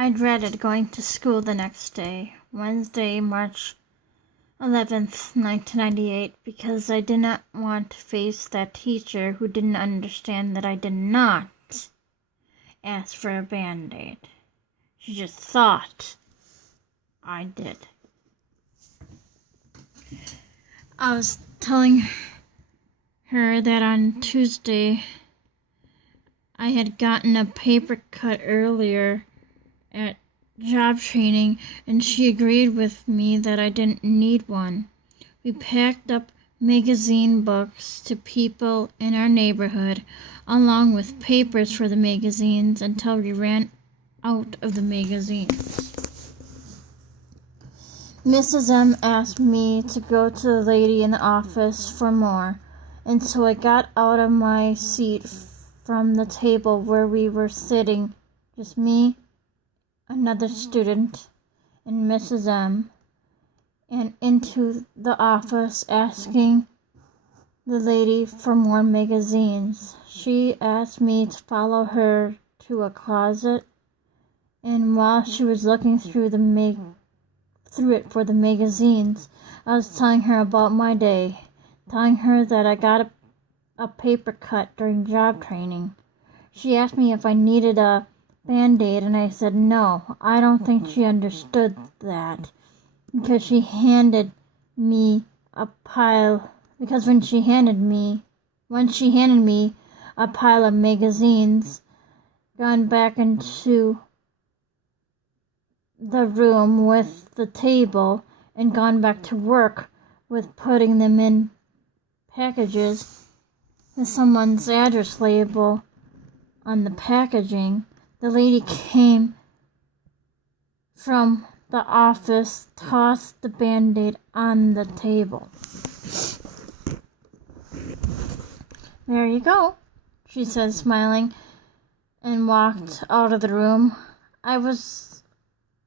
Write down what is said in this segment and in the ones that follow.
I dreaded going to school the next day, Wednesday, March 11th, 1998, because I did not want to face that teacher who didn't understand that I did not ask for a Band-Aid. She just thought I did. I was telling her that on Tuesday I had gotten a paper cut earlier at job training, and she agreed with me that I didn't need one. We packed up magazine books to people in our neighborhood, along with papers for the magazines, until we ran out of the magazines. Mrs. M asked me to go to the lady in the office for more, and so I got out of my seat from the table where we were sitting, just me, another student, and Mrs. M, and into the office asking the lady for more magazines. She asked me to follow her to a closet, and while she was looking through it for the magazines, I was telling her about my day, telling her that I got a paper cut during job training. She asked me if I needed a Band-Aid, and I said no. I don't think she understood that, because when she handed me a pile of magazines, gone back into the room with the table, and gone back to work with putting them in packages with someone's address label on the packaging, the lady came from the office, tossed the Band-Aid on the table. "There you go," she said, smiling, and walked out of the room. I was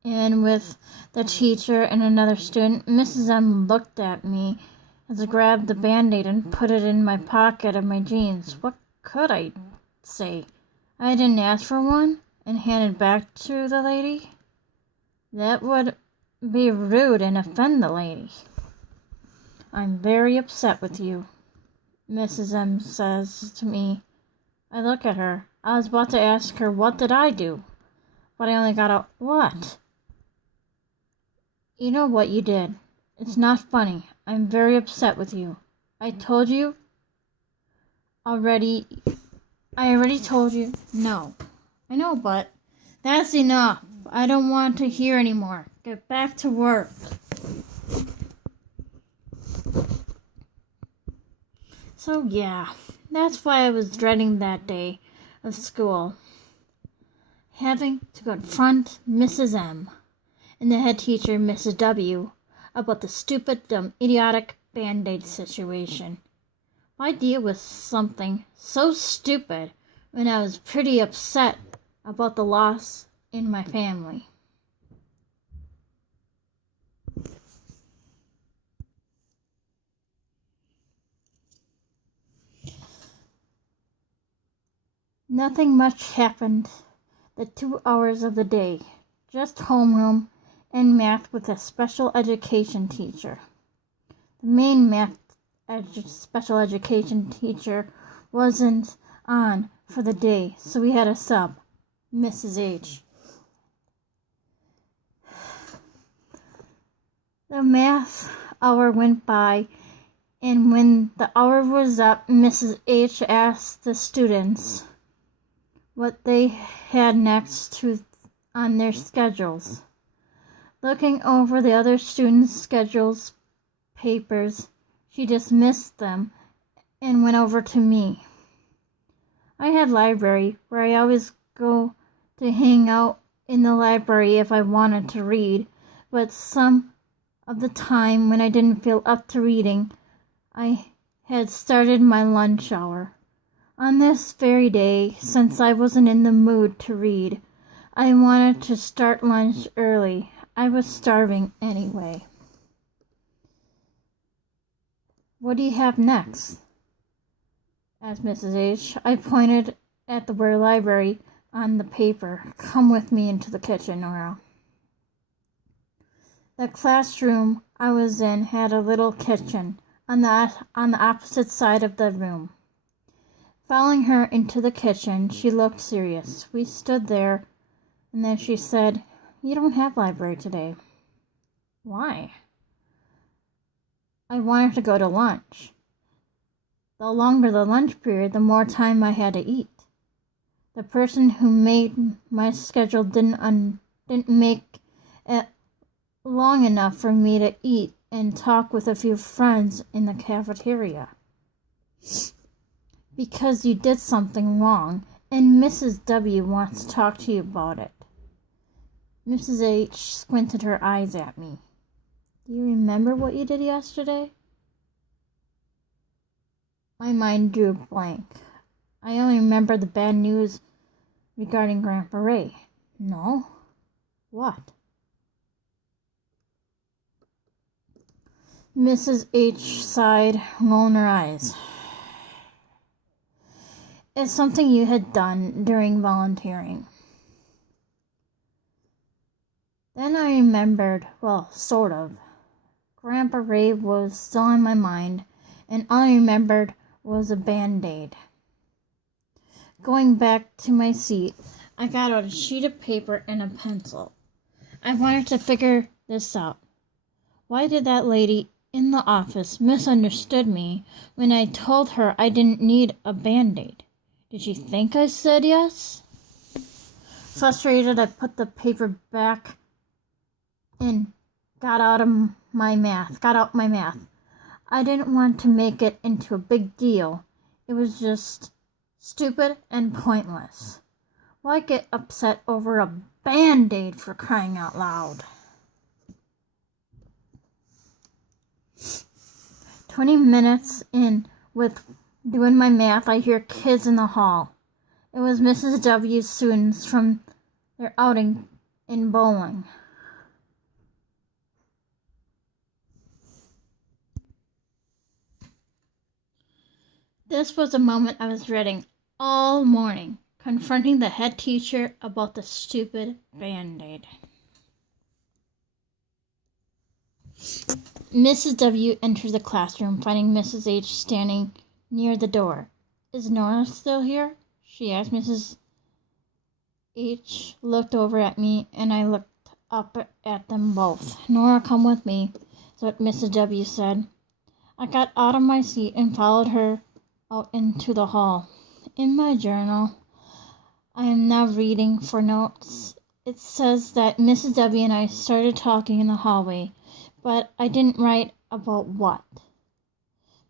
in with the teacher and another student. Mrs. M looked at me as I grabbed the Band-Aid and put it in my pocket of my jeans. What could I say? I didn't ask for one and hand it back to the lady? That would be rude and offend the lady. "I'm very upset with you," Mrs. M says to me. I look at her. I was about to ask her, what did I do? But I only got a, "What?" "You know what you did. It's not funny. I'm very upset with you. I told you already. I already told you." "No. I know, but that's enough. I don't want to hear anymore. Get back to work." So yeah, that's why I was dreading that day of school. Having to confront Mrs. M and the head teacher, Mrs. W, about the stupid, dumb, idiotic Band-Aid situation. Why deal with something so stupid when I was pretty upset about the loss in my family? Nothing much happened the 2 hours of the day, just homeroom and math with a special education teacher. The main special education teacher wasn't on for the day, so we had a sub, Mrs. H. The math hour went by, and when the hour was up, Mrs. H asked the students what they had next on their schedules. Looking over the other students' schedules papers, she dismissed them and went over to me. I had library, where I always go to hang out in the library if I wanted to read, but some of the time when I didn't feel up to reading, I had started my lunch hour. On this very day, since I wasn't in the mood to read, I wanted to start lunch early. I was starving anyway. "What do you have next?" asked Mrs. H. I pointed at the word library. on the paper. Come with me into the kitchen, Nora. The classroom I was in had a little kitchen on the opposite side of the room. Following her into the kitchen, she looked serious. We stood there, and then she said, "You don't have library today." "Why?" "I wanted to go to lunch. The longer the lunch period, the more time I had to eat. The person who made my schedule didn't make it long enough for me to eat and talk with a few friends in the cafeteria. Because you did something wrong, and Mrs. W wants to talk to you about it." Mrs. H squinted her eyes at me. "Do you remember what you did yesterday?" My mind drew a blank. I only remember the bad news regarding Grandpa Ray. "No? What?" Mrs. H sighed, rolling her eyes. "It's something you had done during volunteering." Then I remembered, well, sort of. Grandpa Ray was still on my mind, and all I remembered was a Band-Aid. Going back to my seat, I got out a sheet of paper and a pencil. I wanted to figure this out. Why did that lady in the office misunderstood me when I told her I didn't need a Band-Aid? Did she think I said yes? Frustrated, I put the paper back and got out my math. I didn't want to make it into a big deal. It was just stupid and pointless. Why get upset over a Band-Aid, for crying out loud? 20 minutes in with doing my math, I hear kids in the hall. It was Mrs. W's students from their outing in bowling. This was a moment I was dreading all morning, confronting the head teacher about the stupid Band-Aid. Mrs. W entered the classroom, finding Mrs. H standing near the door. "Is Nora still here?" she asked. Mrs. H looked over at me, and I looked up at them both. "Nora, come with me," is what Mrs. W said. I got out of my seat and followed her out into the hall. In my journal, I am now reading for notes. It says that Mrs. W and I started talking in the hallway, but I didn't write about what.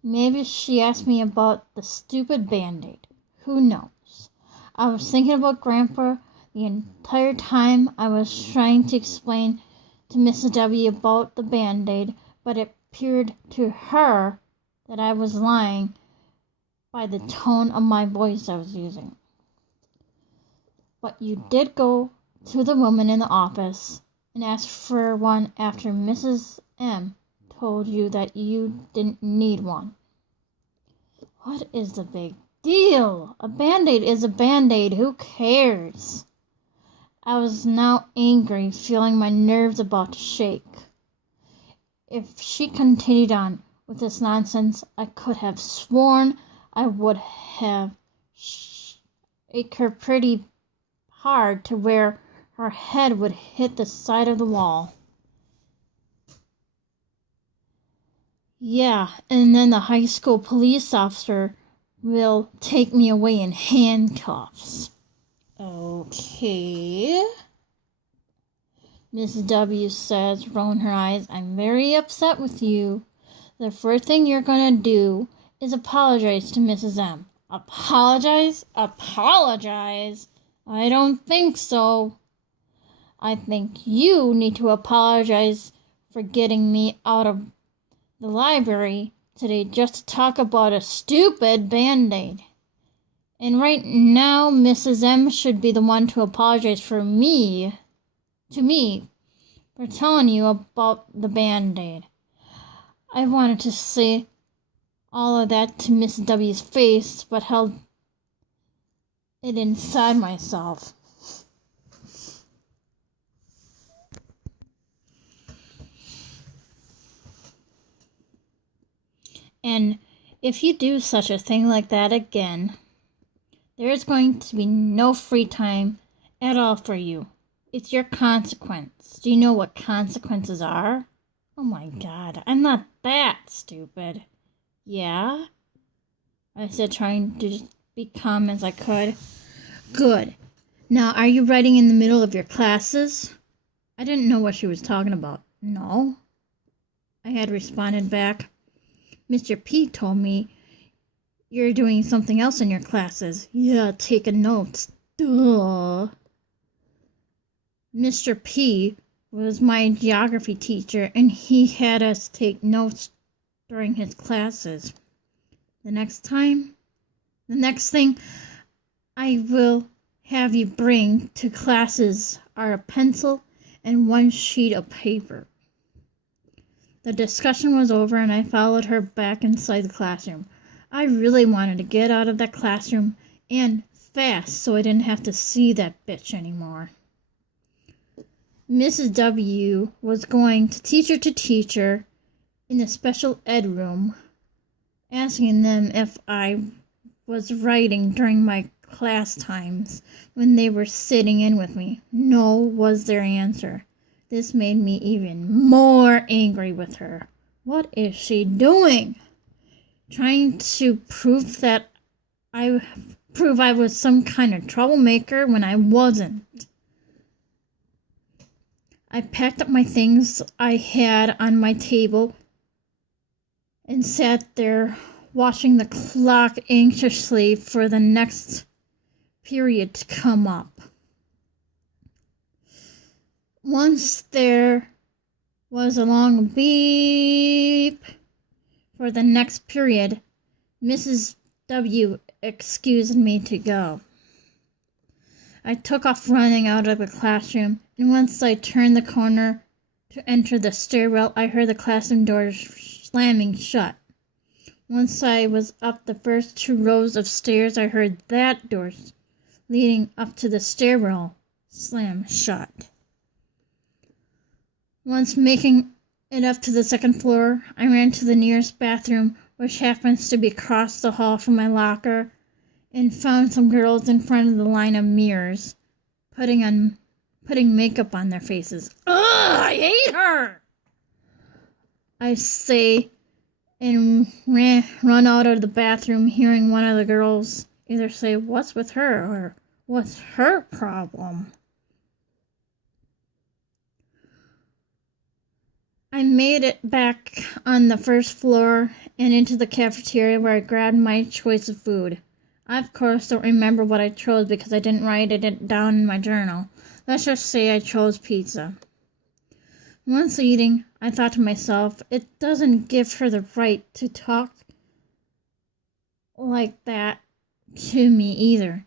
Maybe she asked me about the stupid Band-Aid. Who knows? I was thinking about Grandpa the entire time. I was trying to explain to Mrs. W about the Band-Aid, but it appeared to her that I was lying by the tone of my voice I was using. "But you did go to the woman in the office and ask for one after Mrs. M told you that you didn't need one." What is the big deal? A Band-Aid is a Band-Aid. Who cares? I was now angry, feeling my nerves about to shake. If she continued on with this nonsense, I could have sworn I would have shake her pretty hard to where her head would hit the side of the wall. Yeah, and then the high school police officer will take me away in handcuffs. Okay. Mrs. W says, rolling her eyes, "I'm very upset with you. The first thing you're going to do is apologize to Mrs. M. Apologize? Apologize? I don't think so. I think you need to apologize for getting me out of the library today just to talk about a stupid Band-Aid. And right now, Mrs. M should be the one to apologize to me, for telling you about the Band-Aid." I wanted to say all of that to Mrs. W's face, but held it inside myself. And if you do such a thing like that again, there is going to be no free time at all for you. It's your consequence. Do you know what consequences are? Oh my God, I'm not that stupid. Yeah? I said, trying to be calm as I could. Good. Now, are you writing in the middle of your classes? I didn't know what she was talking about. No. I had responded back. Mr. P told me you're doing something else in your classes. Yeah, taking notes. Duh. Mr. P was my geography teacher, and he had us take notes during his classes. The next thing I will have you bring to classes are a pencil and one sheet of paper. The discussion was over, and I followed her back inside the classroom. I really wanted to get out of that classroom, and fast, so I didn't have to see that bitch anymore. Mrs. W. was going to teacher in the special ed room, asking them if I was writing during my class times when they were sitting in with me. No was their answer. This made me even more angry with her. What is she doing? Trying to prove I was some kind of troublemaker when I wasn't. I packed up my things I had on my table and sat there watching the clock anxiously for the next period to come up. Once there was a long beep for the next period, Mrs. W. excused me to go. I took off running out of the classroom, and once I turned the corner to enter the stairwell, I heard the classroom doors slamming shut. Once I was up the first 2 rows of stairs, I heard that door leading up to the stairwell slam shut. Once making it up to the 2nd floor, I ran to the nearest bathroom, which happens to be across the hall from my locker, and found some girls in front of the line of mirrors, putting makeup on their faces. Ugh, I hate her! I say, and run out of the bathroom, hearing one of the girls either say, "What's with her?" or "What's her problem?" I made it back on the 1st floor and into the cafeteria, where I grabbed my choice of food. I, of course, don't remember what I chose because I didn't write it down in my journal. Let's just say I chose pizza. Once eating, I thought to myself, it doesn't give her the right to talk like that to me either.